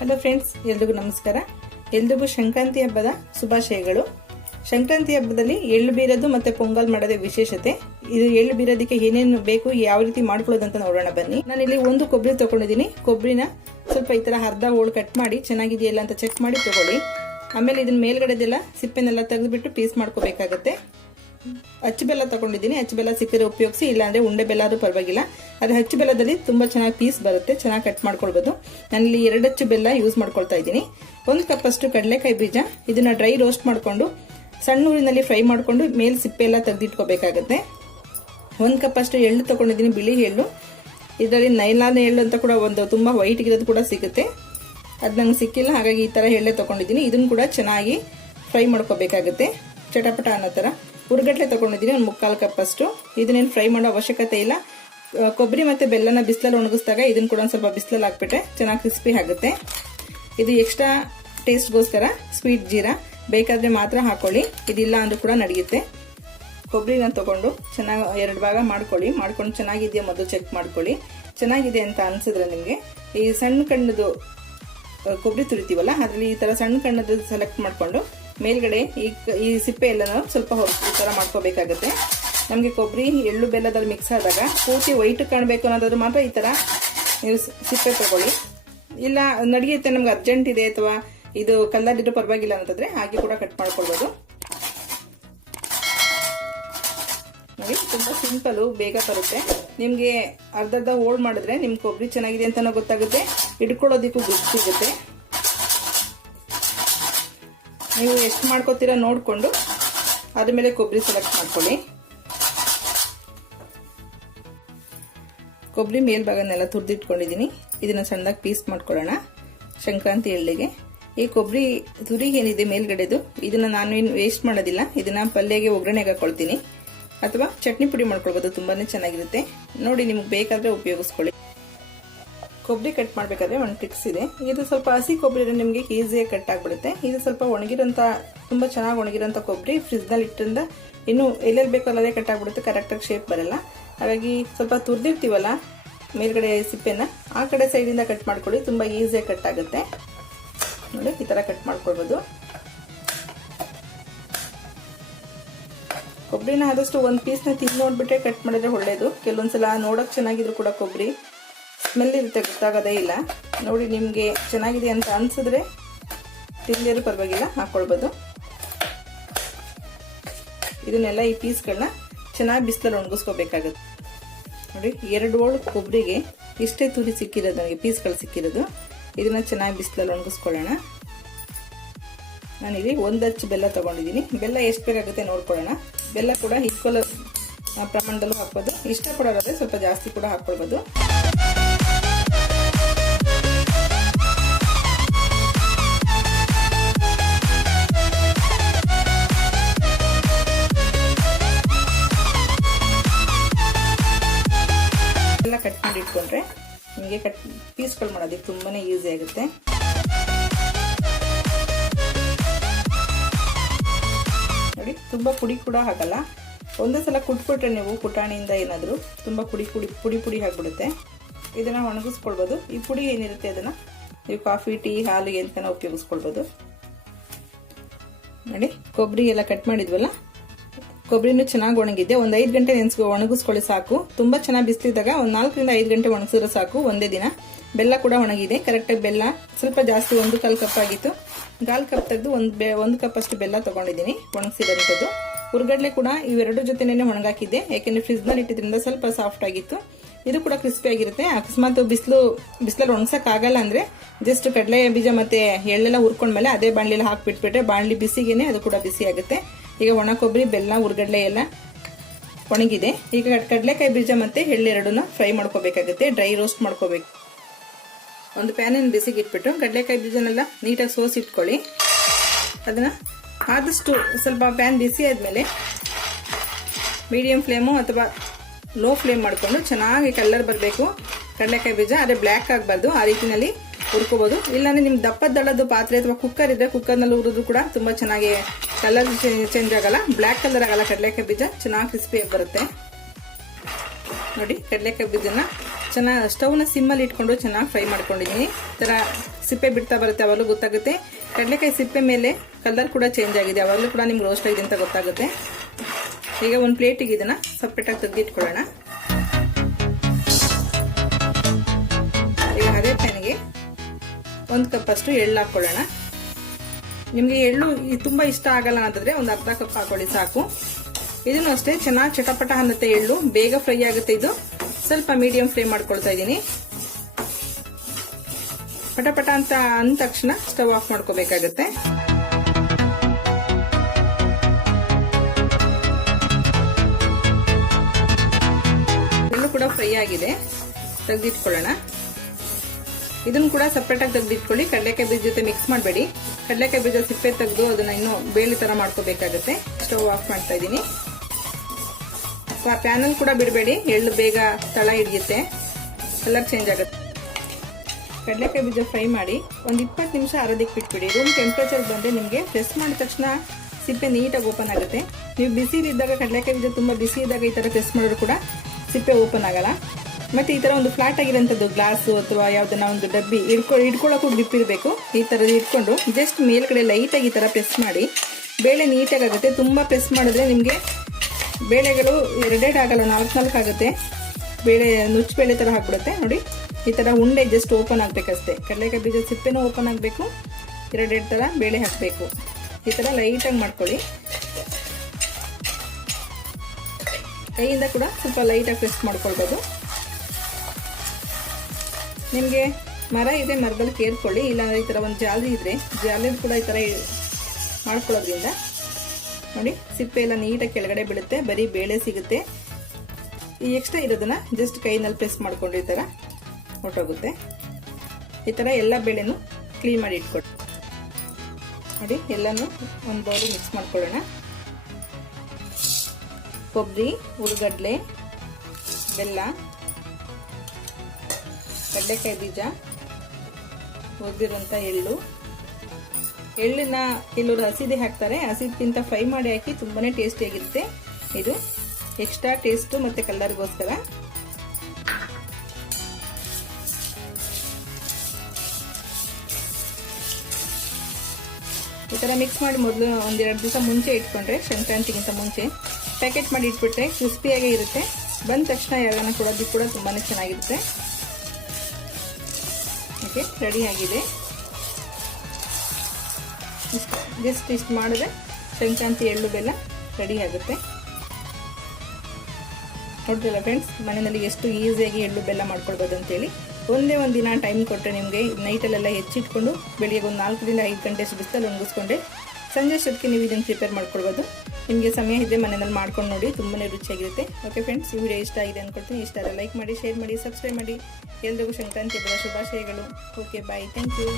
Hello friends ಎಲ್ರಿಗೂ ನಮಸ್ಕಾರ. ಎಲ್ರಿಗೂ ಸಂಕ್ರಾಂತಿ ಹಬ್ಬದ ಶುಭಾಶಯಗಳು. ಸಂಕ್ರಾಂತಿ ಹಬ್ಬದಲ್ಲಿ ಎಳ್ಳು ಬೀರೋದು ಮತ್ತೆ ಪೊಂಗಲ್ ಮಾಡೋದೇ ವಿಶೇಷತೆ. ಇದು ಎಳ್ಳು ಬೀರೋದಕ್ಕೆ ಏನೇನು ಬೇಕು, ಯಾವ ರೀತಿ ಮಾಡ್ಕೊಳ್ಳೋದಂತ ನೋಡೋಣ ಬನ್ನಿ. ನಾನು ಇಲ್ಲಿ ಒಂದು ಕೊಬ್ಬರಿ ತಗೊಂಡಿದ್ದೀನಿ. ಕೊಬ್ಬರಿನ ಸ್ವಲ್ಪ ಈ ತರ ಅರ್ಧ ಹೋಳು ಕಟ್ ಮಾಡಿ ಚೆನ್ನಾಗಿದೆಯಲ್ಲ ಅಂತ ಚೆಕ್ ಮಾಡಿ ತಗೊಳ್ಳಿ. ಆಮೇಲೆ ಇದನ್ನ ಮೇಲ್ಗಡೆದೆಲ್ಲ ಸಿಪ್ಪೆನೆಲ್ಲ ತೆಗೆದುಬಿಟ್ಟು ಪೀಸ್ ಮಾಡ್ಕೋಬೇಕಾಗತ್ತೆ. ಅಚ್ಚು ಬೆಲ್ಲ ತಗೊಂಡಿದ್ದೀನಿ. ಅಚ್ಚು ಬೆಲ್ಲ ಸಿಕ್ಕಿದ್ರೆ ಉಪಯೋಗಿಸಿ, ಇಲ್ಲಾಂದ್ರೆ ಉಂಡೆ ಬೆಲ್ಲ ಆದರೂ ಪರವಾಗಿಲ್ಲ. ಅದು ಹಚ್ಚು ಬೆಲ್ಲದಲ್ಲಿ ತುಂಬಾ ಚೆನ್ನಾಗಿ ಪೀಸ್ ಬರುತ್ತೆ, ಚೆನ್ನಾಗಿ ಕಟ್ ಮಾಡ್ಕೊಳ್ಬೋದು. ನಾನಿಲ್ಲಿ ಅಚ್ಚು ಬೆಲ್ಲ ಯೂಸ್ ಮಾಡ್ಕೊಳ್ತಾ ಇದ್ದೀನಿ. ಒಂದು ಕಪ್ ಅಷ್ಟು ಕಡಲೆಕಾಯಿ ಬೀಜ, ಇದನ್ನ ಡ್ರೈ ರೋಸ್ಟ್ ಮಾಡಿಕೊಂಡು, ಸಣ್ಣ ಊರಿನಲ್ಲಿ ಫ್ರೈ ಮಾಡಿಕೊಂಡು, ಮೇಲ್ ಸಿಪ್ಪೆ ಎಲ್ಲ ತೆಗೆದಿಟ್ಕೋಬೇಕಾಗತ್ತೆ. ಒಂದು ಕಪ್ ಅಷ್ಟು ಎಳ್ಳು ತಗೊಂಡಿದ್ದೀನಿ, ಬಿಳಿ ಎಳ್ಳು. ಇದರಲ್ಲಿ ನೈಲಾನ ಎಳ್ಳು ಅಂತ ಕೂಡ ಒಂದು ತುಂಬ ವೈಟ್ ಇರೋದು ಕೂಡ ಸಿಗುತ್ತೆ. ಅದು ನಂಗೆ ಸಿಕ್ಕಿಲ್ಲ, ಹಾಗಾಗಿ ಈ ಥರ ಎಳ್ಳೆ ತೊಗೊಂಡಿದ್ದೀನಿ. ಇದನ್ನು ಕೂಡ ಚೆನ್ನಾಗಿ ಫ್ರೈ ಮಾಡ್ಕೋಬೇಕಾಗುತ್ತೆ. ಚಟಪಟ ಅನ್ನೋ ಥರ ಉರ್ಗಡ್ಲೆ ತೊಗೊಂಡಿದ್ದೀನಿ, ಒಂದು ಮುಕ್ಕಾಲು ಕಪ್ ಅಷ್ಟು. ಇದನ್ನೇನು ಫ್ರೈ ಮಾಡೋ ಅವಶ್ಯಕತೆ ಇಲ್ಲ. ಕೊಬ್ಬರಿ ಮತ್ತು ಬೆಲ್ಲನ ಬಿಸಿಲಲ್ಲಿ ಒಣಗಿಸಿದಾಗ ಇದನ್ನು ಕೂಡ ಒಂದು ಸ್ವಲ್ಪ ಬಿಸಿಲಲ್ಲಿ ಹಾಕ್ಬಿಟ್ಟೆ, ಚೆನ್ನಾಗಿ ಕ್ರಿಸ್ಪಿ ಆಗುತ್ತೆ. ಇದು ಎಕ್ಸ್ಟ್ರಾ ಟೇಸ್ಟ್ಗೋಸ್ಕರ ಸ್ವೀಟ್ ಜೀರಾ, ಬೇಕಾದರೆ ಮಾತ್ರ ಹಾಕೊಳ್ಳಿ, ಇದಿಲ್ಲ ಅಂದರೂ ಕೂಡ ನಡೆಯುತ್ತೆ. ಕೊಬ್ಬರಿನ ತೊಗೊಂಡು ಚೆನ್ನಾಗಿ ಎರಡು ಭಾಗ ಮಾಡ್ಕೊಳ್ಳಿ, ಮಾಡ್ಕೊಂಡು ಚೆನ್ನಾಗಿದೆಯಾ ಮೊದಲು ಚೆಕ್ ಮಾಡ್ಕೊಳ್ಳಿ. ಚೆನ್ನಾಗಿದೆ ಅಂತ ಅನ್ಸಿದ್ರೆ ನಿಮಗೆ. ಈ ಸಣ್ಣ ಕಣ್ಣದು ಕೊಬ್ಬರಿ ತುರಿತೀವಲ್ಲ, ಅದರಲ್ಲಿ ಈ ಥರ ಸಣ್ಣ ಕಣ್ಣದು ಸೆಲೆಕ್ಟ್ ಮಾಡಿಕೊಂಡು ಮೇಲ್ಗಡೆ ಈ ಈ ಸಿಪ್ಪೆ ಎಲ್ಲನೂ ಸ್ವಲ್ಪ ಈ ಥರ ಮಾಡ್ಕೋಬೇಕಾಗುತ್ತೆ. ನಮಗೆ ಕೊಬ್ಬರಿ, ಎಳ್ಳು ಬೆಲ್ಲದಲ್ಲಿ ಮಿಕ್ಸ್ ಆದಾಗ ಪೂರ್ತಿ ವೈಟ್ ಕಾಣಬೇಕು ಅನ್ನೋದಾದ್ರು ಮಾತ್ರ ಈ ಥರ ನೀವು ಸಿಪ್ಪೆ ತಗೊಳ್ಳಿ. ಇಲ್ಲ ನಡೆಯುತ್ತೆ ನಮ್ಗೆ ಅರ್ಜೆಂಟ್ ಇದೆ ಅಥವಾ ಇದು ಕಲ್ಲಲ್ಲಿರೋ ಪರವಾಗಿಲ್ಲ ಅಂತಂದರೆ ಹಾಗೆ ಕೂಡ ಕಟ್ ಮಾಡ್ಕೊಳ್ಬೋದು. ನೋಡಿ, ತುಂಬ ಸಿಂಪಲ್ ಬೇಗ ಬರುತ್ತೆ. ನಿಮಗೆ ಅರ್ಧ ಅರ್ಧ ಹೋಲ್ಡ್ ಮಾಡಿದ್ರೆ ನಿಮ್ಗೆ ಕೊಬ್ಬರಿ ಚೆನ್ನಾಗಿದೆ ಅಂತಾನೂ ಗೊತ್ತಾಗುತ್ತೆ. ಇಟ್ಕೊಳ್ಳೋದಕ್ಕೂ ಸಿಗುತ್ತೆ ನೀವು ಎಷ್ಟು ಮಾಡ್ಕೋತೀರಾ ನೋಡಿಕೊಂಡು ಅದ್ರ ಮೇಲೆ ಕೊಬ್ಬರಿ ಸೆಲೆಕ್ಟ್ ಮಾಡ್ಕೊಳ್ಳಿ. ಕೊಬ್ಬರಿ ಮೇಲ್ಭಾಗನೆಲ್ಲ ತುರಿದಿಟ್ಕೊಂಡಿದ್ದೀನಿ. ಇದನ್ನು ಸಣ್ಣದಾಗಿ ಪೀಸ್ ಮಾಡ್ಕೊಳ್ಳೋಣ. ಸಂಕ್ರಾಂತಿ ಎಳ್ಳಿಗೆ. ಈ ಕೊಬ್ಬರಿ ತುರಿ ಏನಿದೆ ಮೇಲ್ಗಡೆದು, ಇದನ್ನು ನಾನು ಏನು ವೇಸ್ಟ್ ಮಾಡೋದಿಲ್ಲ. ಇದನ್ನು ಪಲ್ಯಗೆ ಒಗ್ಗರಣೆಗೆ ಹಾಕ್ಕೊಳ್ತೀನಿ ಅಥವಾ ಚಟ್ನಿ ಪುಡಿ ಮಾಡ್ಕೊಳ್ಬೋದು ತುಂಬಾ ಚೆನ್ನಾಗಿರುತ್ತೆ. ನೋಡಿ, ನಿಮ್ಗೆ ಬೇಕಾದರೆ ಉಪಯೋಗಿಸ್ಕೊಳ್ಳಿ. ಕೊಬ್ಬರಿ ಕಟ್ ಮಾಡಬೇಕಾದ್ರೆ ಒಂದು ಟ್ರಿಕ್ಸ್ ಇದೆ. ಇದು ಸ್ವಲ್ಪ ಹಸಿ ಕೊಬ್ಬರಿ ನಿಮಗೆ ಈಸಿಯಾಗಿ ಕಟ್ ಆಗಿಬಿಡುತ್ತೆ. ಇದು ಸ್ವಲ್ಪ ಒಣಗಿರೋಂಥ, ತುಂಬ ಚೆನ್ನಾಗಿ ಒಣಗಿರೋಂಥ ಕೊಬ್ಬರಿ ಫ್ರಿಜ್ನಲ್ಲಿ ಇಟ್ಟಿಂದ ಇನ್ನೂ ಎಲ್ಲೆಲ್ಲಿ ಬೇಕೋ ಅಲ್ಲದೆ ಕಟ್ ಆಗಿಬಿಡುತ್ತೆ ಕರೆಕ್ಟಾಗಿ ಶೇಪ್ ಬರಲ್ಲ. ಹಾಗಾಗಿ ಸ್ವಲ್ಪ ತುರಿದಿರ್ತೀವಲ್ಲ ಮೇಲ್ಗಡೆ ಸಿಪ್ಪೆನ, ಆ ಕಡೆ ಸೈಡಿಂದ ಕಟ್ ಮಾಡ್ಕೊಳ್ಳಿ, ತುಂಬ ಈಸಿಯಾಗಿ ಕಟ್ ಆಗುತ್ತೆ. ನೋಡಿ, ಈ ಥರ ಕಟ್ ಮಾಡ್ಕೊಳ್ಬೋದು. ಕೊಬ್ಬರಿನ ಆದಷ್ಟು ಒಂದು ಪೀಸ್ನ ತಿಂದು ನೋಡಿಬಿಟ್ಟೆ ಕಟ್ ಮಾಡಿದ್ರೆ ಒಳ್ಳೆಯದು ಕೆಲವೊಂದ್ಸಲ ನೋಡೋಕೆ ಚೆನ್ನಾಗಿದ್ರು ಕೂಡ ಕೊಬ್ಬರಿ. ಸ್ಮೆಲ್ ಇರುತ್ತೆ ಗೊತ್ತಾಗೋದೇ ಇಲ್ಲ. ನೋಡಿ ನಿಮಗೆ ಚೆನ್ನಾಗಿದೆ ಅಂತ ಅನಿಸಿದ್ರೆ ತಿಂದಿರೋ ಪರವಾಗಿಲ್ಲ, ಹಾಕ್ಕೊಳ್ಬೋದು. ಇದನ್ನೆಲ್ಲ ಈ ಪೀಸ್ಗಳನ್ನ ಚೆನ್ನಾಗಿ ಬಿಸಿಲಲ್ಲಿ ಒಣಗಿಸ್ಕೋಬೇಕಾಗುತ್ತೆ. ನೋಡಿ, ಎರಡು ಓಳು ಕೊಬ್ಬರಿಗೆ ಇಷ್ಟೇ ತುರಿ ಸಿಕ್ಕಿರೋದು ನನಗೆ, ಪೀಸ್ಗಳು ಸಿಕ್ಕಿರೋದು. ಇದನ್ನು ಚೆನ್ನಾಗಿ ಬಿಸಿಲಲ್ಲಿ ಒಣಗಿಸ್ಕೊಳ್ಳೋಣ. ನಾನಿಲ್ಲಿ ಒಂದು ಹಚ್ಚು ಬೆಲ್ಲ ತೊಗೊಂಡಿದ್ದೀನಿ. ಬೆಲ್ಲ ಎಷ್ಟು ಬೇಕಾಗುತ್ತೆ ನೋಡ್ಕೊಳ್ಳೋಣ. ಬೆಲ್ಲ ಕೂಡ ಈಕ್ವಲ್ ಪ್ರಮಾಣದಲ್ಲೂ ಹಾಕ್ಬೋದು. ಇಷ್ಟಪಡೋರಾದ್ರೆ ಸ್ವಲ್ಪ ಜಾಸ್ತಿ ಕೂಡ ಹಾಕ್ಕೊಳ್ಬೋದು. ಎಲ್ಲ ಕಟ್ ಮಾಡಿ ಇಟ್ಕೊಂಡ್ರೆ ನಿಮಗೆ ಕಟ್ ಪೀಸ್ಗಳು ಮಾಡೋದಕ್ಕೆ ತುಂಬಾ ಈಸಿ ಆಗುತ್ತೆ. ನೋಡಿ, ತುಂಬ ಪುಡಿ ಕೂಡ ಹಾಕಲ್ಲ. ಒಂದೇ ಸಲ ಕುಟ್ಬಿಟ್ರೆ ನೀವು ಪುಟಾಣಿಯಿಂದ ಏನಾದರೂ ತುಂಬ ಪುಡಿ ಪುಡಿ ಪುಡಿ ಪುಡಿ ಆಗಿಬಿಡುತ್ತೆ. ಇದನ್ನು ಒಣಗಿಸ್ಕೊಳ್ಬೋದು. ಈ ಪುಡಿ ಏನಿರುತ್ತೆ ಅದನ್ನು ನೀವು ಕಾಫಿ, ಟೀ ಹಾಲಿಗೆ ಅಂತಲೇ ಉಪಯೋಗಿಸ್ಕೊಳ್ಬೋದು. ನೋಡಿ, ಕೊಬ್ಬರಿ ಎಲ್ಲ ಕಟ್ ಮಾಡಿದ್ವಲ್ಲ? ಕೊಬ್ಬರಿನೂ ಚೆನ್ನಾಗಿ ಒಣಗಿದೆ. ಒಂದು ಐದು ಗಂಟೆ ನೆನೆಸ್ಕೊ ಒಣಗಿಸ್ಕೊಳ್ಳಿ ಸಾಕು. ತುಂಬ ಚೆನ್ನಾಗಿ ಬಿಸಿಲಿದ್ದಾಗ ಒಂದು ನಾಲ್ಕರಿಂದ ಐದು ಗಂಟೆ ಒಣಗಿಸಿದ್ರೆ ಸಾಕು, ಒಂದೇ ದಿನ. ಬೆಲ್ಲ ಕೂಡ ಒಣಗಿದೆ. ಕರೆಕ್ಟಾಗಿ ಬೆಲ್ಲ ಸ್ವಲ್ಪ ಜಾಸ್ತಿ ಒಂದು ಕಾಲು ಕಪ್ ಆಗಿತ್ತು. ಕಾಲು ಕಪ್ ತೆಗೆದು ಒಂದು ಬೆ ಒಂದು ಕಪ್ ಅಷ್ಟು ಬೆಲ್ಲ ತೊಗೊಂಡಿದ್ದೀನಿ ಒಣಗಿಸಿರೋಂಥದ್ದು ಹುರ್ಗಡ್ಲೆ ಕೂಡ ಇವೆರಡು ಜೊತೆನೇ ಒಣಗಾಕಿದ್ದೆ. ಯಾಕೆಂದರೆ ಫ್ರಿಜ್ನಲ್ಲಿ ಇಟ್ಟಿದ್ರಿಂದ ಸ್ವಲ್ಪ ಸಾಫ್ಟ್ ಆಗಿತ್ತು. ಇದು ಕೂಡ ಕ್ರಿಸ್ಪಿ ಆಗಿರುತ್ತೆ. ಅಕಸ್ಮಾತ್ ಬಿಸಿಲು, ಬಿಸಿಲಲ್ಲಿ ಒಣಗ್ಸೋಕ್ಕಾಗಲ್ಲ ಅಂದರೆ ಜಸ್ಟ್ ಕಡಲೆ ಬೀಜ ಮತ್ತು ಎಳ್ಳೆಲ್ಲ ಹುರ್ಕೊಂಡ್ಮೇಲೆ ಅದೇ ಬಾಣಲಿಲಿ ಹಾಕ್ಬಿಟ್ಬಿಟ್ರೆ ಬಾಣಲಿ ಬಿಸಿಗೇನೆ ಅದು ಕೂಡ ಬಿಸಿ ಆಗುತ್ತೆ. ಈಗ ಒಣ ಕೊಬ್ಬರಿ, ಬೆಲ್ಲ, ಹುರ್ಗಡ್ಲೆ ಎಲ್ಲ ಒಣಗಿದೆ. ಈಗ ಕಡಲೆಕಾಯಿ ಬೀಜ ಮತ್ತು ಎಳ್ಳೆರಡನ್ನ ಫ್ರೈ ಮಾಡ್ಕೋಬೇಕಾಗುತ್ತೆ. ಡ್ರೈ ರೋಸ್ಟ್ ಮಾಡ್ಕೋಬೇಕು. ಒಂದು ಪ್ಯಾನ್ ಬಿಸಿಗಿಟ್ಬಿಟ್ಟು ಕಡಲೆಕಾಯಿ ಬೀಜನೆಲ್ಲ ನೀಟಾಗಿ ಸೋಸಿ ಇಟ್ಕೊಳ್ಳಿ ಅದನ್ನು ಆದಷ್ಟು ಸ್ವಲ್ಪ ಪ್ಯಾನ್ ಬಿಸಿ ಆದಮೇಲೆ ಮೀಡಿಯಮ್ ಫ್ಲೇಮು ಅಥವಾ ಲೋ ಫ್ಲೇಮ್ ಮಾಡಿಕೊಂಡು ಚೆನ್ನಾಗಿ ಕಲರ್ ಬರಬೇಕು. ಕಡಲೆಕಾಯಿ ಬೀಜ ಅದೇ ಬ್ಲ್ಯಾಕ್ ಆಗಬಾರ್ದು. ಆ ರೀತಿಯಲ್ಲಿ ಹುರ್ಕೋಬೋದು. ಇಲ್ಲಾಂದರೆ ನಿಮ್ಮ ದಪ್ಪ ದಳದ ಪಾತ್ರೆ ಅಥವಾ ಕುಕ್ಕರ್ ಇದ್ದರೆ ಕುಕ್ಕರ್ನಲ್ಲಿ ಹುರಿದ್ರು ಕೂಡ ತುಂಬ ಚೆನ್ನಾಗಿ ಕಲರ್ ಚೇಂಜ್ ಆಗಲ್ಲ. ಬ್ಲ್ಯಾಕ್ ಕಲರ್ ಆಗಲ್ಲ ಕಡಲೆಕಾಯಿ ಬೀಜ. ಚೆನ್ನಾಗಿ ಕ್ರಿಸ್ಪಿಯಾಗಿ ಬರುತ್ತೆ. ನೋಡಿ, ಕಡಲೆಕಾಯಿ ಬೀಜನ ಚೆನ್ನಾಗಿ ಸ್ಟವ್ನ ಸಿಮ್ಮಲ್ಲಿ ಇಟ್ಕೊಂಡು ಚೆನ್ನಾಗಿ ಫ್ರೈ ಮಾಡ್ಕೊಂಡಿದ್ದೀನಿ. ಥರ ಸಿಪ್ಪೆ ಬಿಡ್ತಾ ಬರುತ್ತೆ, ಅವಾಗಲೂ ಗೊತ್ತಾಗುತ್ತೆ. ಕಡಲೆಕಾಯಿ ಸಿಪ್ಪೆ ಮೇಲೆ ಕಲರ್ ಕೂಡ ಚೇಂಜ್ ಆಗಿದೆ. ಅವಾಗಲೂ ಕೂಡ ನಿಮ್ಗೆ ರೋಸ್ಟ್ ಆಗಿದೆ ಅಂತ ಗೊತ್ತಾಗುತ್ತೆ. ಈಗ ಒಂದು ಪ್ಲೇಟಿಗೆ ಇದನ್ನು ಸಪ್ರೇಟಾಗಿ ತೆಗೆದಿಟ್ಕೊಳ್ಳೋಣ. ಈಗ ಅದೇ ಪ್ಯಾನಿಗೆ ಒಂದು ಕಪ್ ಅಷ್ಟು ಎಳ್ಳು ಹಾಕೊಳ್ಳೋಣ ನಿಮಗೆ ಎಳ್ಳು ತುಂಬ ಇಷ್ಟ ಆಗಲ್ಲ ಅಂತಂದರೆ ಒಂದು ಅರ್ಧ ಕಪ್ ಹಾಕೊಳ್ಳಿ ಸಾಕು. ಇದನ್ನು ಅಷ್ಟೇ ಚೆನ್ನಾಗಿ ಚಟಪಟ ಅನ್ನತ್ತೆ ಎಳ್ಳು. ಬೇಗ ಫ್ರೈ ಆಗುತ್ತೆ ಇದು. ಸ್ವಲ್ಪ ಮೀಡಿಯಂ ಫ್ಲೇಮ್ ಮಾಡ್ಕೊಳ್ತಾ ಇದ್ದೀನಿ. ಪಟಪಟ ಅಂತ ಅಂದ ತಕ್ಷಣ ಸ್ಟವ್ ಆಫ್ ಮಾಡ್ಕೋಬೇಕಾಗತ್ತೆ. ಎಲ್ಲೂ ಕೂಡ ಫ್ರೈ ಆಗಿದೆ. ತೆಗೆದಿಟ್ಕೊಳ್ಳೋಣ. ಇದನ್ನು ಕೂಡ ಸಪ್ರೇಟ್ ಆಗಿ ತೆಗೆದಿಟ್ಕೊಳ್ಳಿ. ಕಡಲೆಕಾಯಿ ಬೀಜ ಜೊತೆ ಮಿಕ್ಸ್ ಮಾಡಬೇಡಿ. ಕಡಲೆಕಾಯಿ ಬೀಜ ಸಿಪ್ಪೆ ತೆಗೆದು ಅದನ್ನ ಇನ್ನು ಬೇಳೆ ತರ ಮಾಡ್ಕೋಬೇಕಾಗತ್ತೆ. ಸ್ಟವ್ ಆಫ್ ಮಾಡ್ತಾ ಇದ್ದೀನಿ. ಪ್ಯಾನಲ್ಲಿ ಕೂಡ ಬಿಡಬೇಡಿ. ಎಳ್ಳು ಬೇಗ ತಳ ಹಿಡಿಯುತ್ತೆ. ಕಲರ್ ಚೇಂಜ್ ಆಗುತ್ತೆ. ಕಡಲೆಕಾಯಿ ಬೀಜ ಫ್ರೈ ಮಾಡಿ ಒಂದು ಇಪ್ಪತ್ತು ನಿಮಿಷ ಅರದಕ್ಕೆ ಬಿಟ್ಬಿಡಿ. ರೂಮ್ ಟೆಂಪ್ರೇಚರ್ ಬಂದರೆ ನಿಮಗೆ ಪ್ರೆಸ್ ಮಾಡಿದ ತಕ್ಷಣ ಸಿಪ್ಪೆ ನೀಟಾಗಿ ಓಪನ್ ಆಗುತ್ತೆ. ನೀವು ಬಿಸಿ ಇದ್ದಾಗ, ಕಡಲೆಕಾಯಿ ಬೀಜ ತುಂಬ ಬಿಸಿ ಇದ್ದಾಗ ಈ ಥರ ಪ್ರೆಸ್ ಮಾಡಿದ್ರು ಕೂಡ ಸಿಪ್ಪೆ ಓಪನ್ ಆಗಲ್ಲ. ಮತ್ತು ಈ ಥರ ಒಂದು ಫ್ಲಾಟ್ ಆಗಿರೋಂಥದ್ದು ಗ್ಲಾಸು ಅಥವಾ ಯಾವುದನ್ನ ಒಂದು ಡಬ್ಬಿ ಇಡ್ಕೊ ಇಟ್ಕೊಳ್ಳೋಕ್ಕೂ ಗ್ರಿಪ್ ಇರಬೇಕು. ಈ ಥರದ್ದು ಇಟ್ಕೊಂಡು ಜಸ್ಟ್ ಮೇಲ್ಗಡೆ ಲೈಟಾಗಿ ಈ ಥರ ಪ್ರೆಸ್ ಮಾಡಿ. ಬೇಳೆ ನೀಟಾಗಿ ಆಗುತ್ತೆ. ತುಂಬ ಪ್ರೆಸ್ ಮಾಡಿದ್ರೆ ನಿಮಗೆ ಬೇಳೆಗಳು ಎರಡೆರಡು ಆಗಲ್ಲ, ನಾಲ್ಕು ನಾಲ್ಕು ಆಗುತ್ತೆ. ಬೇಳೆ ನುಚ್ಚು ಬೇಳೆ ಥರ ಹಾಕ್ಬಿಡುತ್ತೆ, ನೋಡಿ. ಈ ಥರ ಉಂಡೆ ಜಸ್ಟ್ ಓಪನ್ ಆಗಬೇಕಷ್ಟೆ. ಕಡಲೆಕಾಯಿ ಬೀಜ ಸಿಪ್ಪೆನೂ ಓಪನ್ ಆಗಬೇಕು. ಎರಡೆರಡು ಥರ ಬೇಳೆ ಹಾಕಬೇಕು. ಈ ಥರ ಲೈಟಾಗಿ ಮಾಡ್ಕೊಳ್ಳಿ. ಕೈಯಿಂದ ಕೂಡ ಸ್ವಲ್ಪ ಲೈಟಾಗಿ ಪ್ರೆಸ್ ಮಾಡ್ಕೊಳ್ಬೋದು. ನಿಮಗೆ ಮರ ಇದೆ, ಮರದಲ್ಲಿ ಕೇರ್ಕೊಳ್ಳಿ. ಇಲ್ಲ ಈ ಥರ ಒಂದು ಜಾಲಿ ಇದ್ರೆ ಜಾಲಿ ಕೂಡ ಈ ಥರ ಮಾಡ್ಕೊಳ್ಳೋದ್ರಿಂದ ನೋಡಿ, ಸಿಪ್ಪೆ ಎಲ್ಲ ನೀಟಾಗಿ ಕೆಳಗಡೆ ಬೀಳುತ್ತೆ, ಬರೀ ಬೇಳೆ ಸಿಗುತ್ತೆ. ಈ ಎಕ್ಸ್ಟ್ರಾ ಇರೋದನ್ನ ಜಸ್ಟ್ ಕೈನಲ್ಲಿ ಪ್ರೆಸ್ ಮಾಡಿಕೊಂಡು ಈ ಥರ ಹೊಟ್ಟೋಗುತ್ತೆ ಈ ಥರ ಎಲ್ಲ ಬೇಳೆನೂ ಕ್ಲೀನ್ ಮಾಡಿ ಇಟ್ಕೊಡಿ ನೋಡಿ, ಎಲ್ಲನೂ ಒಂದು ಬೌಲ್ ಮಿಕ್ಸ್ ಮಾಡ್ಕೊಳ್ಳೋಣ. ಕೊಬ್ಬರಿ ಉರುಗಡ್ಲೆ ಬೆಲ್ಲ, ಕಡಲೆಕಾಯಿ ಬೀಜ ಒದ್ದಿರೋಂಥ ಎಳ್ಳು ಎಳ್ಳನ್ನ ಕೆಲವರು ಹಸಿದೆ ಹಾಕ್ತಾರೆ ಹಸಿದಕ್ಕಿಂತ ಫ್ರೈ ಮಾಡಿ ಹಾಕಿ ತುಂಬಾನೇ ಟೇಸ್ಟಿಯಾಗಿರುತ್ತೆ ಇದು ಎಕ್ಸ್ಟ್ರಾ ಟೇಸ್ಟ್ ಮತ್ತೆ ಕಲರ್ಗೋಸ್ಕರ ಈ ಥರ ಮಿಕ್ಸ್ ಮಾಡಿ ಮೊದಲು ಒಂದೆರಡು ದಿವಸ ಮುಂಚೆ ಇಟ್ಕೊಂಡ್ರೆ ಸಂಕ್ರಾಂತಿಗಿಂತ ಮುಂಚೆ. ಪ್ಯಾಕೆಟ್ ಮಾಡಿ ಇಟ್ಬಿಟ್ರೆ ಕ್ರಿಸ್ಪಿಯಾಗೇ ಇರುತ್ತೆ. ಬಂದ ತಕ್ಷಣ ಯಾರನ್ನ ಕೊಡೋದು ಕೂಡ ತುಂಬಾ ಚೆನ್ನಾಗಿರುತ್ತೆ. ಓಕೆ ರೆಡಿ ಆಗಿದೆ. ಜಸ್ಟ್ ಇಷ್ಟು ಮಾಡಿದ್ರೆ ಸಂಕ್ರಾಂತಿ ಎಳ್ಳು ಬೆಲ್ಲ ರೆಡಿ ಆಗುತ್ತೆ. ನೋಡ್ತಿಲ್ಲ ಫ್ರೆಂಡ್ಸ್ ಮನೆಯಲ್ಲಿ ಎಷ್ಟು ಈಸಿಯಾಗಿ ಎಳ್ಳು ಬೆಲ್ಲ ಮಾಡ್ಕೊಳ್ಬೋದು ಅಂತೇಳಿ. ಒಂದೇ ಒಂದು ದಿನ ಟೈಮ್ ಕೊಟ್ಟರೆ ನಿಮಗೆ ನೈಟಲ್ಲೆಲ್ಲ ಹೆಚ್ಚಿಟ್ಕೊಂಡು ಬೆಳಿಗ್ಗೆ ಒಂದು ನಾಲ್ಕರಿಂದ ಐದು ಗಂಟೆ ಬಿಸಿಲಲ್ಲಿ ಒಣಗಿಸ್ಕೊಂಡೆ ಸಂಜೆ ಅಷ್ಟೊತ್ತಿಗೆ ನೀವು ಇದನ್ನು ಪ್ರಿಪೇರ್ ಮಾಡ್ಕೊಳ್ಬೋದು. ನಿಮಗೆ ಸಮಯ ಇದೆ ಮನೆಯಲ್ಲಿ ಮಾಡ್ಕೊಂಡು ನೋಡಿ ತುಂಬಾ ರುಚಿಯಾಗಿರುತ್ತೆ. ಓಕೆ ಫ್ರೆಂಡ್ಸ್ ಈ ವಿಡಿಯೋ ಇಷ್ಟ ಆಗಿದೆ ಅಂದ್ಕೊಳ್ತೀನಿ ಇಷ್ಟ ಆದರೆ ಲೈಕ್ ಮಾಡಿ ಶೇರ್ ಮಾಡಿ ಸಬ್ಸ್ಕ್ರೈಬ್ ಮಾಡಿ. ಎಲ್ರಿಗೂ ಸಂಕ್ರಾಂತಿ ಹಬ್ಬದ ಶುಭಾಶಯಗಳು. Okay bye thank you